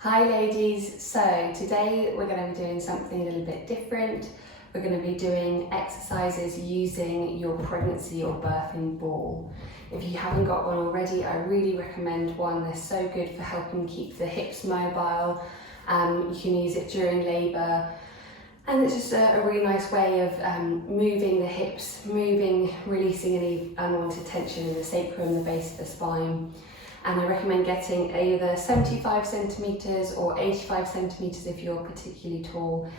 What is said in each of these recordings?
Hi ladies, so today we're going to be doing something a little bit different. We're going to be doing exercises using your pregnancy or birthing ball. If you haven't got one already, I really recommend one. They're so good for helping keep the hips mobile. You can use it during labour, and it's just a really nice way of moving the hips, releasing any unwanted tension in the sacrum, the base of the spine. And I recommend getting either 75 centimetres or 85 centimetres if you're particularly tall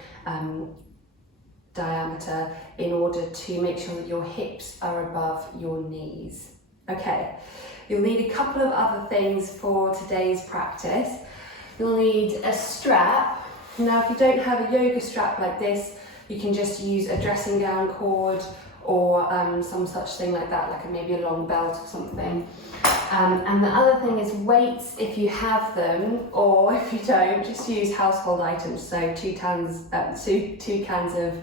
diameter, in order to make sure that your hips are above your knees. Okay, you'll need a couple of other things for today's practice. You'll need a strap. Now, if you don't have a yoga strap like this, you can just use a dressing gown cord or some such thing like that, like maybe a long belt or something. And the other thing is weights, if you have them, or if you don't, just use household items. So two cans of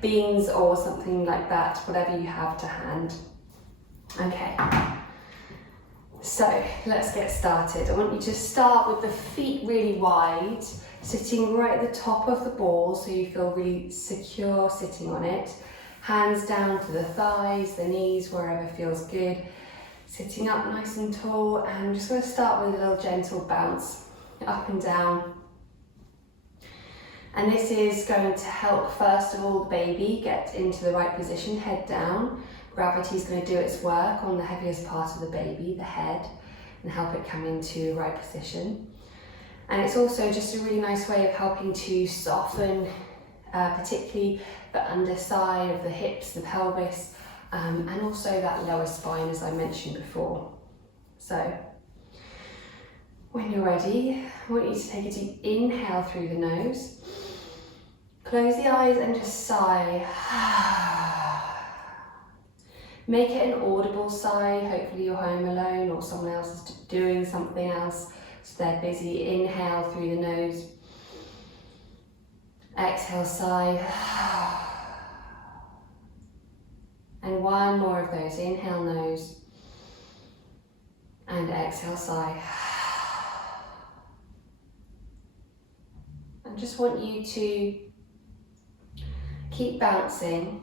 beans or something like that, whatever you have to hand. Okay, so let's get started. I want you to start with the feet really wide, sitting right at the top of the ball so you feel really secure sitting on it. Hands down to the thighs, the knees, wherever feels good. Sitting up nice and tall, and I'm just going to start with a little gentle bounce up and down. And this is going to help, first of all, the baby get into the right position, head down. Gravity is going to do its work on the heaviest part of the baby, the head, and help it come into the right position. And it's also just a really nice way of helping to soften, particularly the underside of the hips, the pelvis, and also that lower spine, as I mentioned before. So, when you're ready, I want you to take a deep inhale through the nose. Close the eyes and just sigh. Make it an audible sigh. Hopefully you're home alone or someone else is doing something else, so they're busy. Inhale through the nose. Exhale, sigh. And one more of those. Inhale, nose. And exhale, sigh. I just want you to keep bouncing,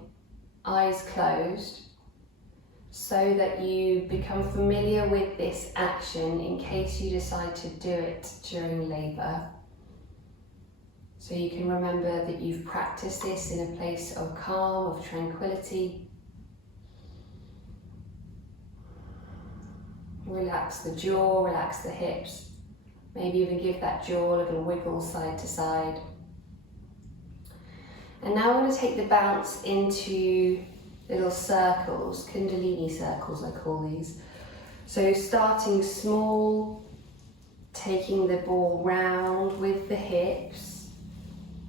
eyes closed, so that you become familiar with this action in case you decide to do it during labour. So you can remember that you've practiced this in a place of calm, of tranquility. Relax the jaw, relax the hips. Maybe even give that jaw a little wiggle side to side. And now I'm going to take the bounce into little circles, Kundalini circles I call these. So starting small, taking the ball round with the hips,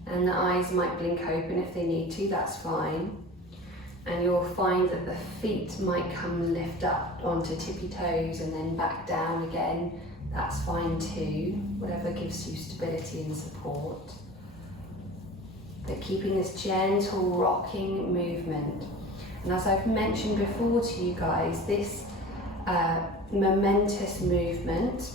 and the eyes might blink open if they need to, that's fine. And you'll find that the feet might come lift up onto tippy toes and then back down again. That's fine too, whatever gives you stability and support. But keeping this gentle rocking movement. And as I've mentioned before to you guys, this momentous movement,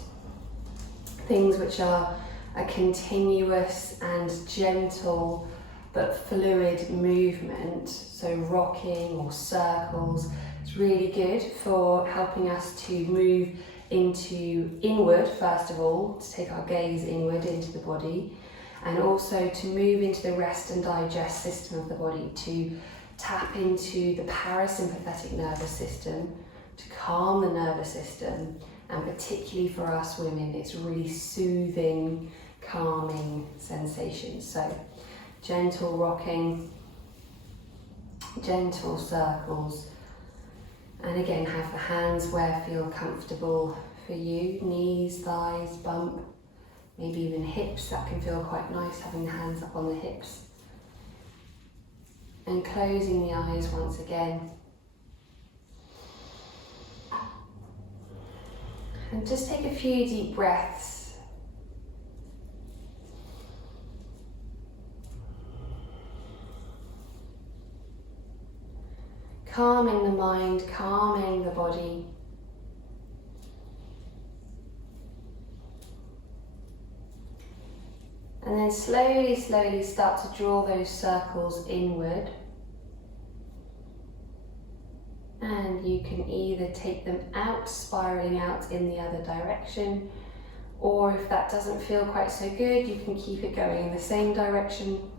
things which are a continuous and gentle but fluid movement, so rocking or circles, it's really good for helping us to move inward, first of all, to take our gaze inward into the body, and also to move into the rest and digest system of the body, to tap into the parasympathetic nervous system, to calm the nervous system, and particularly for us women, it's really soothing, calming sensations. So gentle rocking, gentle circles, and again have the hands where feel comfortable for you, knees, thighs, bump, maybe even hips. That can feel quite nice, having the hands up on the hips. And closing the eyes once again. And just take a few deep breaths. Calming the mind, calming the body. And then slowly, slowly start to draw those circles inward. And you can either take them out, spiraling out in the other direction, or if that doesn't feel quite so good, you can keep it going in the same direction.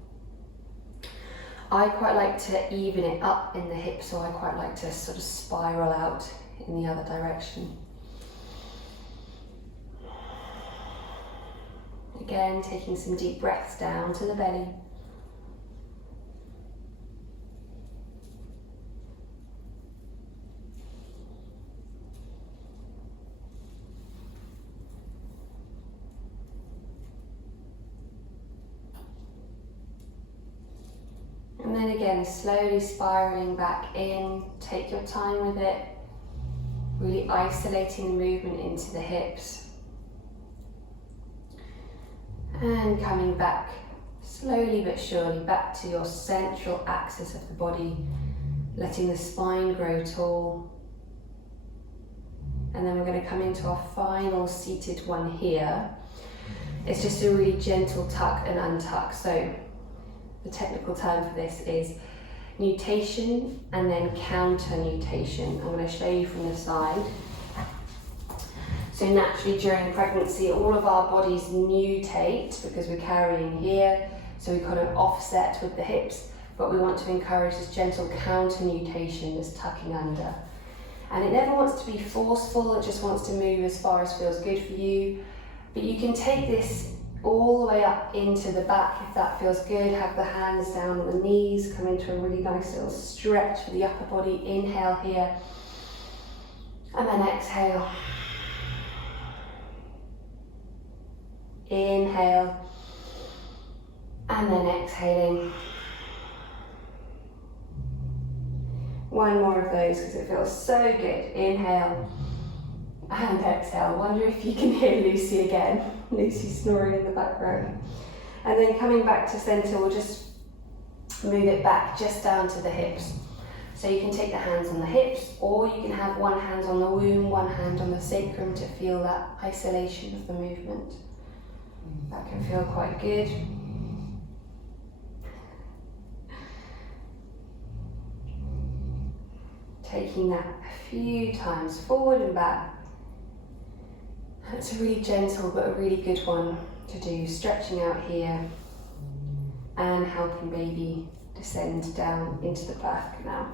I quite like to even it up in the hips, so I quite like to sort of spiral out in the other direction. Again, taking some deep breaths down to the belly. And then again, slowly spiraling back in. Take your time with it. Really isolating the movement into the hips. And coming back slowly but surely back to your central axis of the body, letting the spine grow tall. And then we're going to come into our final seated one here. It's just a really gentle tuck and untuck. So the technical term for this is nutation and then counter nutation. I'm going to show you from the side. So naturally during pregnancy, all of our bodies nutate because we're carrying here, so we kind of offset with the hips, but we want to encourage this gentle counter nutation, this tucking under. And it never wants to be forceful, it just wants to move as far as feels good for you. But you can take this all the way up into the back if that feels good. Have the hands down on the knees, come into a really nice little stretch for the upper body. Inhale here, and then exhale. Inhale, and then exhaling. One more of those because it feels so good. Inhale and exhale. Wonder if you can hear Lucy again. Lucy snoring in the background. And then coming back to center, we'll just move it back just down to the hips. So you can take the hands on the hips, or you can have one hand on the womb, one hand on the sacrum to feel that isolation of the movement. That can feel quite good. Taking that a few times forward and back. It's a really gentle but a really good one to do, stretching out here and helping baby descend down into the birth canal.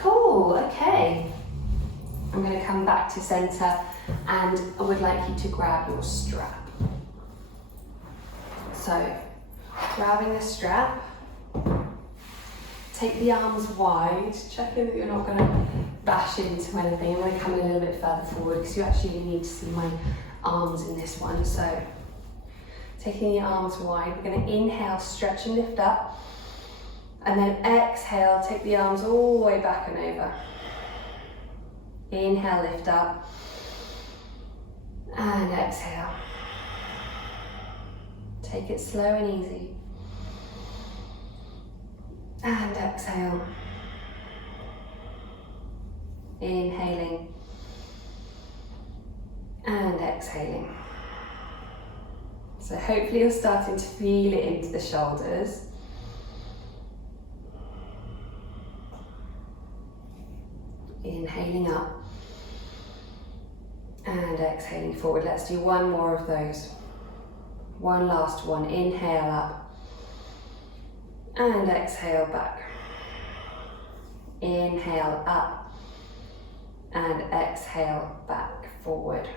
Cool, okay. I'm going to come back to center and I would like you to grab your strap. So, grabbing the strap, take the arms wide, checking that you're not going to bash into anything. I'm going to come a little bit further forward because you actually need to see my arms in this one. So, taking the arms wide, we're going to inhale, stretch and lift up. And then exhale, take the arms all the way back and over. Inhale, lift up. And exhale. Take it slow and easy. And exhale. Inhaling. And exhaling. So hopefully you're starting to feel it into the shoulders. Inhaling up. And exhaling forward. Let's do one more of those. One last one. Inhale up. And exhale back. Inhale up. And exhale back forward.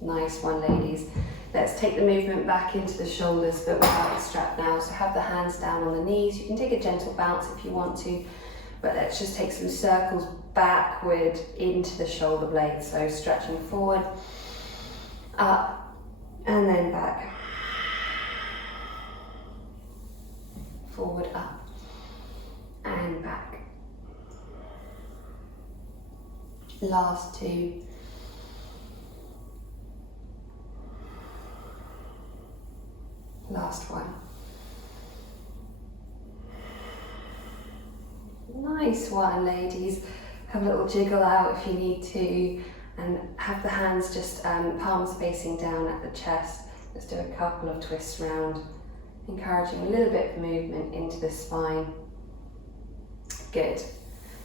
Nice one, ladies. Let's take the movement back into the shoulders, but without the strap now. So have the hands down on the knees. You can take a gentle bounce if you want to, but let's just take some circles backward into the shoulder blades. So stretching forward, up, and then back. Forward, up, and back. Last two. Last one. Nice one, ladies. Have a little jiggle out if you need to, and have the hands just palms facing down at the chest. Let's do a couple of twists round, encouraging a little bit of movement into the spine. Good.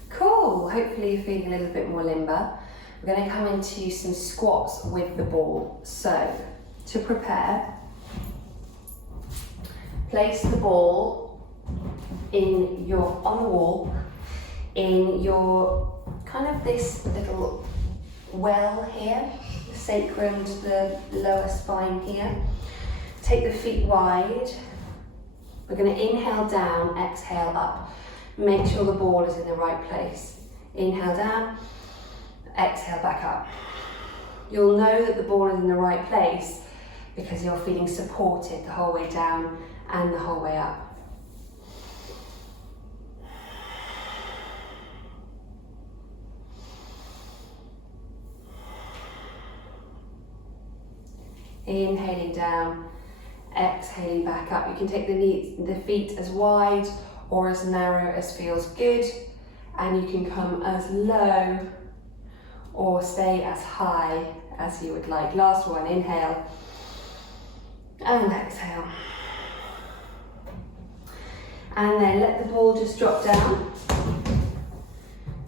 Cool, hopefully you're feeling a little bit more limber. We're going to come into some squats with the ball. So, to prepare, place the ball on the wall, in your kind of this little well here, the sacrum to the lower spine here. Take the feet wide. We're going to inhale down, exhale up. Make sure the ball is in the right place. Inhale down, exhale back up. You'll know that the ball is in the right place because you're feeling supported the whole way down and the whole way up. Inhaling down, exhaling back up. You can take the feet as wide or as narrow as feels good, and you can come as low or stay as high as you would like. Last one, inhale and exhale. And then let the ball just drop down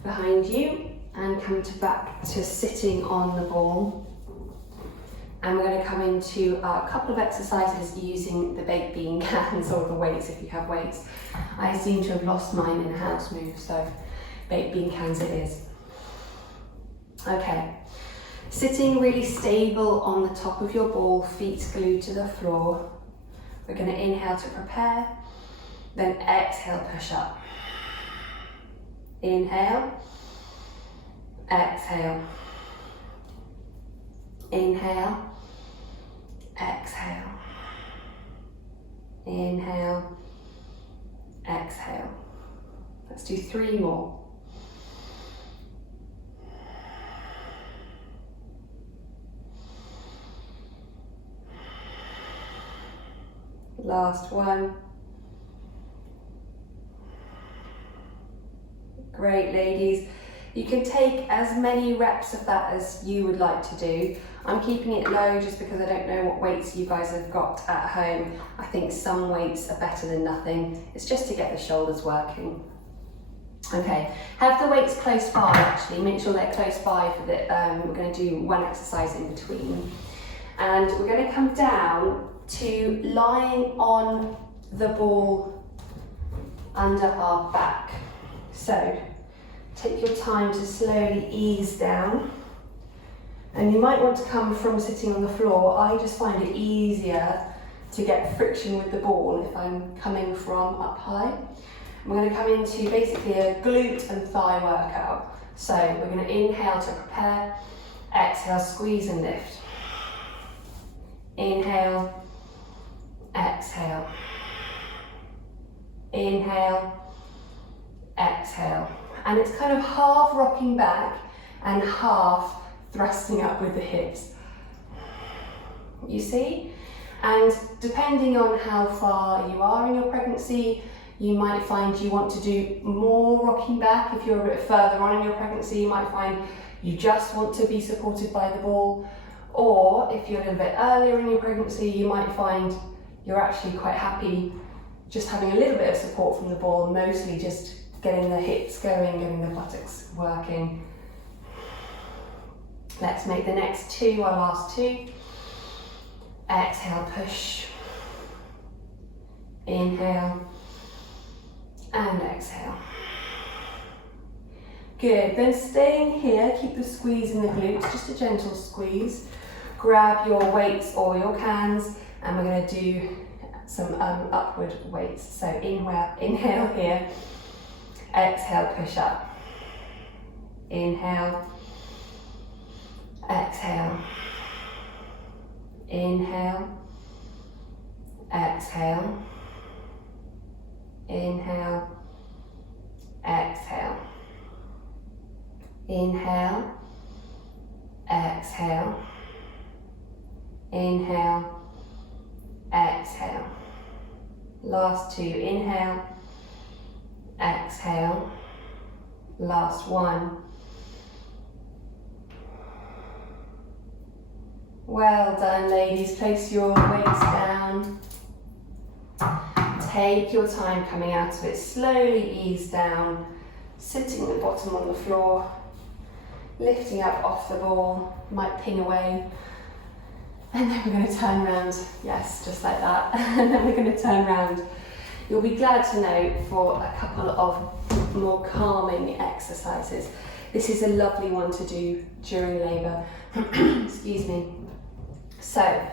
behind you and come back to sitting on the ball. And we're going to come into a couple of exercises using the baked bean cans or the weights if you have weights. I seem to have lost mine in a house move, so baked bean cans it is. Okay, sitting really stable on the top of your ball, feet glued to the floor. We're going to inhale to prepare, then exhale, push up. Inhale, exhale. Inhale, exhale. Inhale, exhale. Let's do 3 more. Last one. Great, ladies. You can take as many reps of that as you would like to do. I'm keeping it low just because I don't know what weights you guys have got at home. I think some weights are better than nothing. It's just to get the shoulders working. Okay, have the weights close by actually. Make sure they're close by for the, we're going to do one exercise in between. And we're going to come down to lying on the ball under our back. So, take your time to slowly ease down. And you might want to come from sitting on the floor. I just find it easier to get friction with the ball if I'm coming from up high. We're going to come into basically a glute and thigh workout. So we're going to inhale to prepare, exhale, squeeze and lift. Inhale, exhale. Inhale, exhale. And it's kind of half rocking back and half thrusting up with the hips. You see? And depending on how far you are in your pregnancy, you might find you want to do more rocking back. If you're a bit further on in your pregnancy, you might find you just want to be supported by the ball. Or if you're a little bit earlier in your pregnancy, you might find you're actually quite happy just having a little bit of support from the ball, mostly just getting the hips going, getting the buttocks working. Let's make the next 2 our last 2. Exhale, push. Inhale and exhale. Good, then staying here, keep the squeeze in the glutes, just a gentle squeeze. Grab your weights or your cans and we're going to do some upward weights. So inhale here, exhale, push up. Inhale, exhale. Inhale, exhale. Inhale, exhale. Inhale, exhale. Inhale, exhale. Last 2, inhale, exhale. Last 1. Well done, ladies. Place your weights down. Take your time coming out of it. Slowly ease down, sitting the bottom on the floor, lifting up off the ball, might ping away. And then we're going to turn around. Yes, just like that. And then we're going to turn around. You'll be glad to know for a couple of more calming exercises. This is a lovely one to do during labour. Excuse me. So,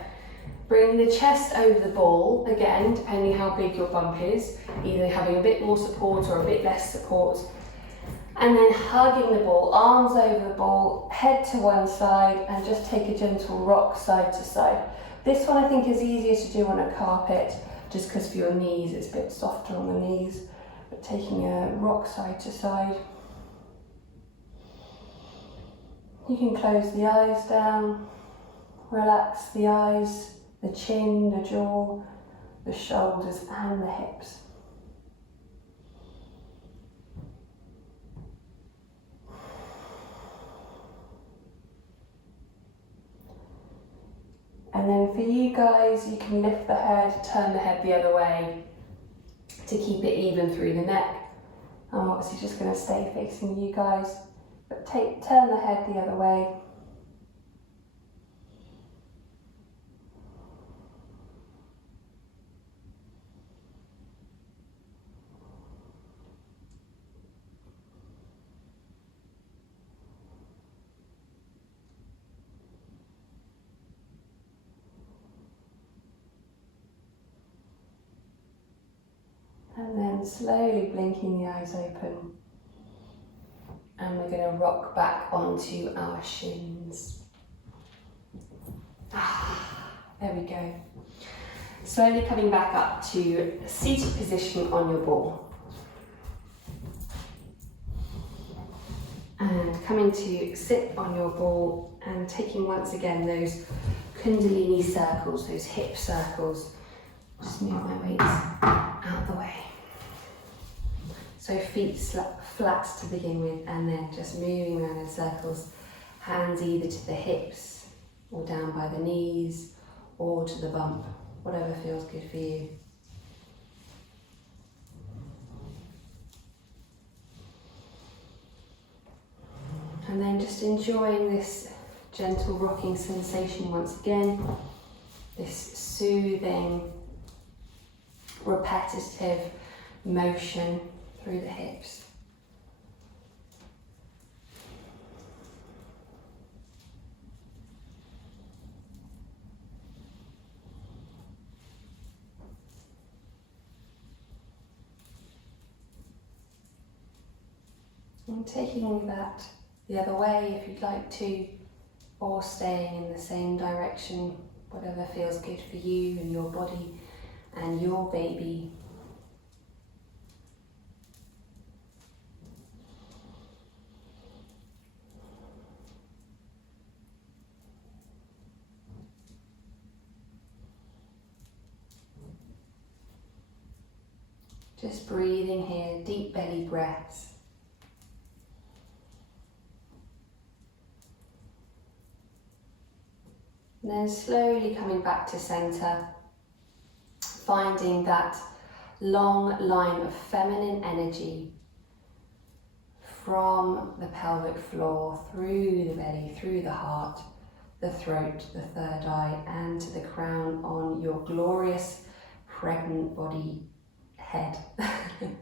bring the chest over the ball, again, depending how big your bump is, either having a bit more support or a bit less support. And then hugging the ball, arms over the ball, head to one side, and just take a gentle rock side to side. This one I think is easier to do on a carpet, just because for your knees it's a bit softer on the knees. But taking a rock side to side. You can close the eyes down, relax the eyes, the chin, the jaw, the shoulders and the hips. And then for you guys, you can lift the head, turn the head the other way to keep it even through the neck. I'm obviously just going to stay facing you guys, but turn the head the other way. And then slowly blinking the eyes open. And we're going to rock back onto our shins. There we go. Slowly coming back up to seated position on your ball. And coming to sit on your ball and taking once again those Kundalini circles, those hip circles. Just move my weights out the way. So feet flat to begin with, and then just moving around in circles. Hands either to the hips or down by the knees or to the bump, whatever feels good for you. And then just enjoying this gentle rocking sensation once again, this soothing, repetitive motion through the hips. And taking that the other way if you'd like to, or staying in the same direction, whatever feels good for you and your body and your baby. Just breathing here, deep belly breaths. And then slowly coming back to centre, finding that long line of feminine energy from the pelvic floor, through the belly, through the heart, the throat, the third eye, and to the crown on your glorious pregnant body head. And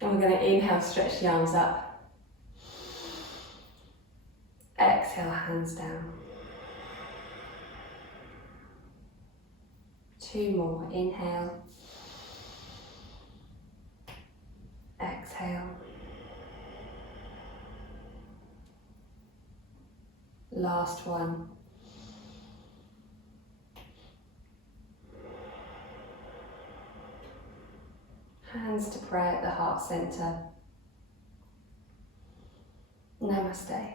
we're going to inhale, stretch the arms up. Exhale, hands down. 2 more. Inhale. Exhale. Last one. Hands to prayer at the heart center. Namaste.